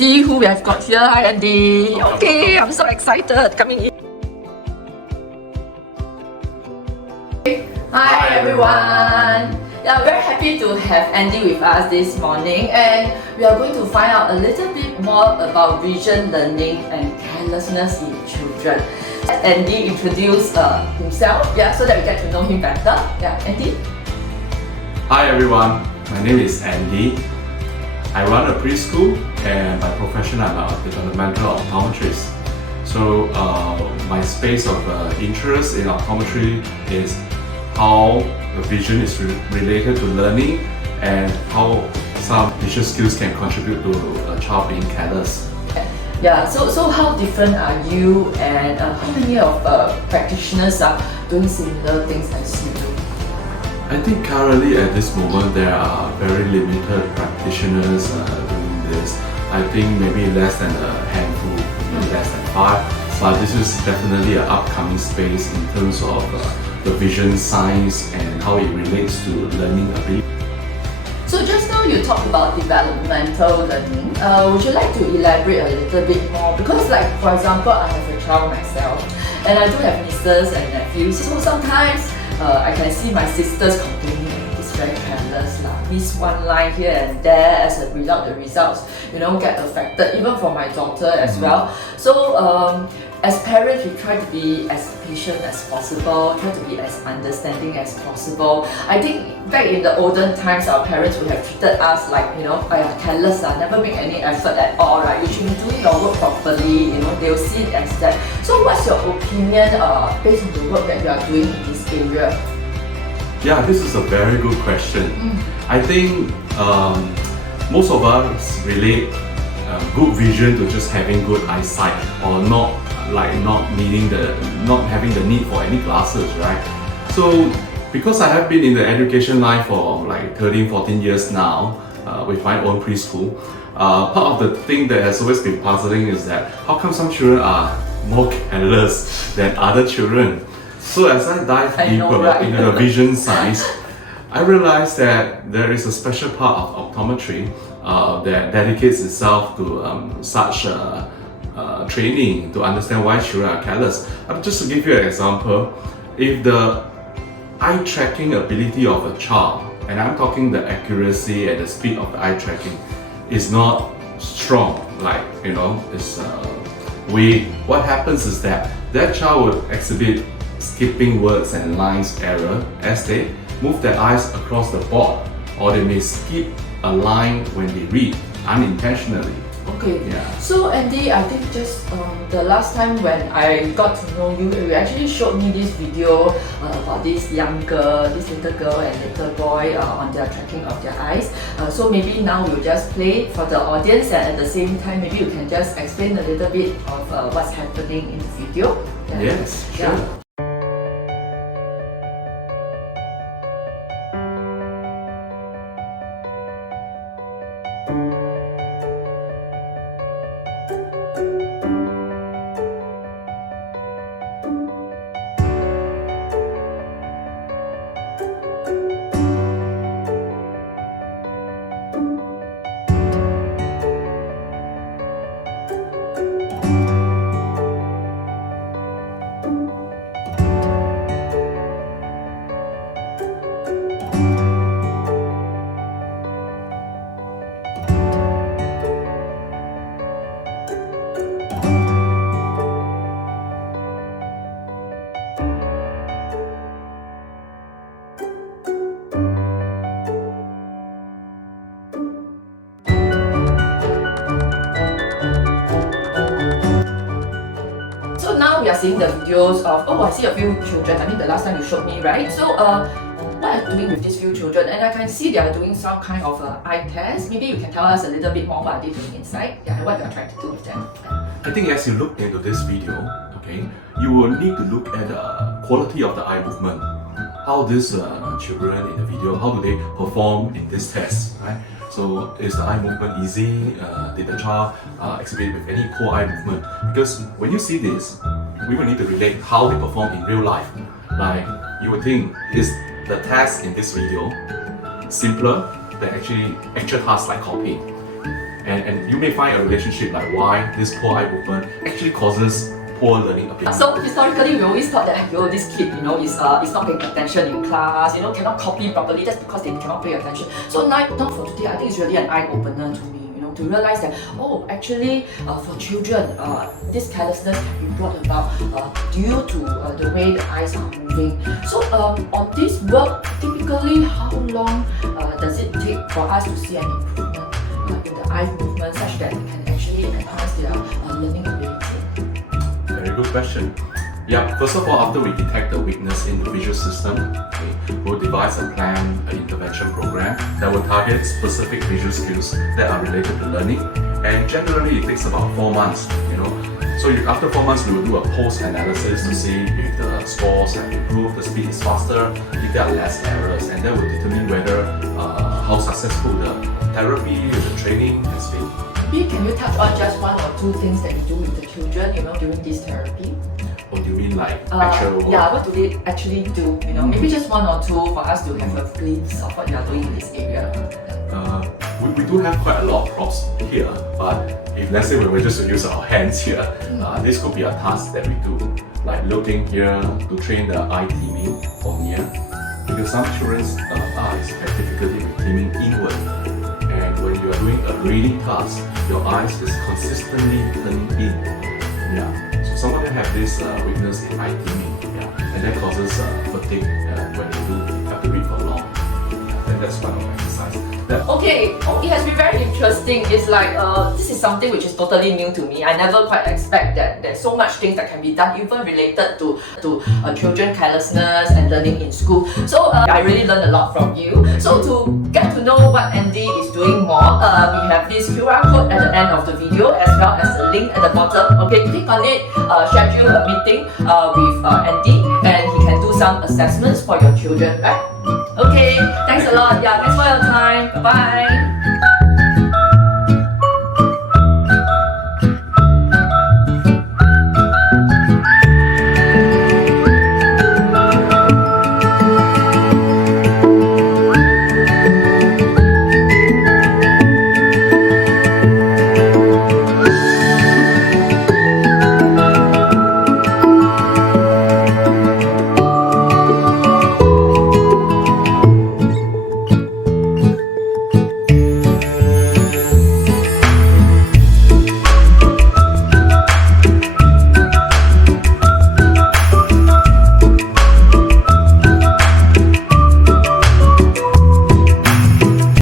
see who we have got here. Hi, Andy. Okay, I'm so excited coming in. Hi, everyone. Yeah, very happy to have Andy with us this morning, and we are going to find out a little bit more about vision learning and carelessness in children. Let Andy introduce himself, so that we get to know him better. Andy. Hi everyone, my name is Andy. I run a preschool and by profession I'm a Developmental Optometrist. So my space of interest in optometry is how the vision is related to learning and how some visual skills can contribute to a child being careless. So how different are you, and how many of practitioners are doing similar things as you do? I think currently at this moment there are very limited practitioners doing this. I think maybe less than a handful, maybe less than 5. But this is definitely an upcoming space in terms of the vision science and how it relates to learning ability. So just now you talked about developmental learning. Would you like to elaborate a little bit more? Because like, for example, I have a child myself and I do have nieces and nephews. So sometimes I can see my sisters complaining it's very careless, miss one line here and there. As a result, the results get affected, even for my daughter as well. So as parents, we try to be as patient as possible, try to be as understanding as possible. I think back in the olden times, our parents would have treated us like, careless, never make any effort at all, right? You should be doing your work properly, they'll see it as that. So what's your opinion based on the work that you are doing in this area? Yeah, this is a very good question. I think most of us relate good vision to just having good eyesight or not having the need for any glasses, right? So because I have been in the education line for like 13-14 years now with my own preschool, part of the thing that has always been puzzling is that how come some children are more careless than other children? So as I dive deeper into the vision science, I realized that there is a special part of optometry that dedicates itself to such training to understand why children are careless. Just to give you an example, if the eye tracking ability of a child, and I'm talking the accuracy and the speed of the eye tracking, is not strong, it's weak, what happens is that child will exhibit skipping words and lines error as they move their eyes across the board, or they may skip a line when they read unintentionally. Okay. So Andy, I think just the last time when I got to know you, you actually showed me this video about this little girl and little boy on their tracking of their eyes. So maybe now we'll just play for the audience, and at the same time maybe you can just explain a little bit of what's happening in the video. Yes, sure. Now we are seeing the videos of, I see a few children. I mean, the last time you showed me, right? So what are you doing with these few children? And I can see they are doing some kind of eye test. Maybe you can tell us a little bit more what are they doing inside, and what they are trying to do with them. I think as you look into this video, you will need to look at the quality of the eye movement. How these children in the video, how do they perform in this test, right? So is the eye movement easy? Did the child exhibit with any poor eye movement? Because when you see this, we will need to relate how they perform in real life. Like you would think, is the task in this video simpler than actual tasks like copying? And you may find a relationship like why this poor eye movement actually causes poor learning ability. So historically, we always thought that this kid, is not paying attention in class, cannot copy properly. That's because they cannot pay attention. So now for today, I think it's really an eye opener to me. To realize that actually for children, this carelessness can be brought about due to the way the eyes are moving. So on this work, typically how long does it take for us to see an improvement in the eye movement such that it can actually enhance their learning ability? Very good question. Yeah, first of all, after we detect the weakness in the visual system, we'll devise a plan, an intervention program that will target specific visual skills that are related to learning. And generally, it takes about 4 months. So after 4 months, we will do a post-analysis to see if the scores have improved, the speed is faster, if there are less errors, and that will determine whether how successful the therapy or the training has been. Maybe can you touch on just 1 or 2 things that you do with the children, during this therapy? Or do you mean like actual work? Yeah, what do they actually do? Maybe just 1 or 2 for us to have a glimpse of what you are doing in this area. We do have quite a lot of props here, but if let's say we were just to use our hands here, this could be a task that we do, like looking here to train the eye teaming or near, because some children's eyes have difficulty with teaming inward, and when you are doing a reading task, your eyes is consistently turning in. Yeah. So some of them have this weakness in eye teaming, and that causes fatigue when you do have to read for long. And that's one of the exercise. Okay, it has been very interesting. It's like this is something which is totally new to me. I never quite expect that there's so much things that can be done, even related to children carelessness and learning in school. So I really learned a lot from you. So to get to know what Andy is doing more, we have this QR code at the end of the video as well as the link at the bottom. Okay, click on it, schedule a meeting with Andy, and he can do some assessments for your children, right? Okay, thanks a lot. Yeah, thanks for your time. Bye-bye.